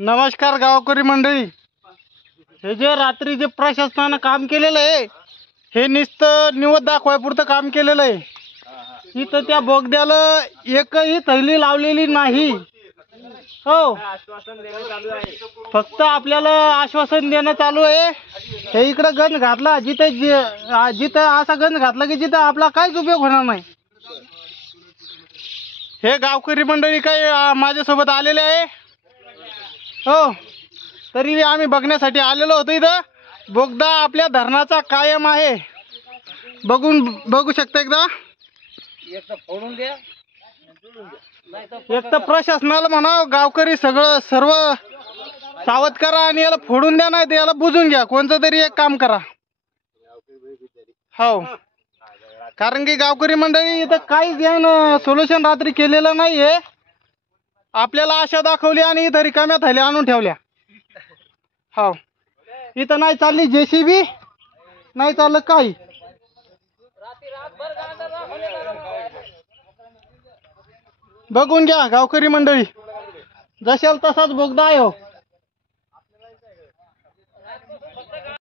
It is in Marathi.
नमस्कार गावकरी मंडळी. हे जे रात्री जे प्रशासनानं काम केलेलं आहे हे नुसतं निवड दाखवायपुरतं काम केलेलं आहे. इथं त्या बोगद्याला एकही थैली लावलेली नाही. हो, फक्त आपल्याला आश्वासन देणं चालू आहे. हे इकडं गंज घातला जिथं असा गंज घातला की जिथं आपला काहीच उपयोग होणार नाही. हे गावकरी मंडळी काही माझ्यासोबत आलेले आहे. हो, तरी आम्ही बघण्यासाठी आलेलो होतो. इथं बोगदा आपल्या धरणाचा कायम आहे. बघू शकता एकदा. एक तर प्रशासनाला म्हणा गावकरी सर्व सावध करा आणि याला फोडून द्या, नाही तर याला बुजून घ्या. कोणतं तरी एक काम करा. हो, कारण की गावकरी मंडळी इथं काहीच यानं सोल्युशन रात्री केलेलं नाहीये. आपल्याला आशा दाखवली आणि इथं रिकाम्या थैल्या आणून ठेवल्या. हो, इथं नाही चालली JCB, नाही चाललं काही. बघून घ्या गावकरी मंडळी, जशाल तसाच बोगदा आहे. हो.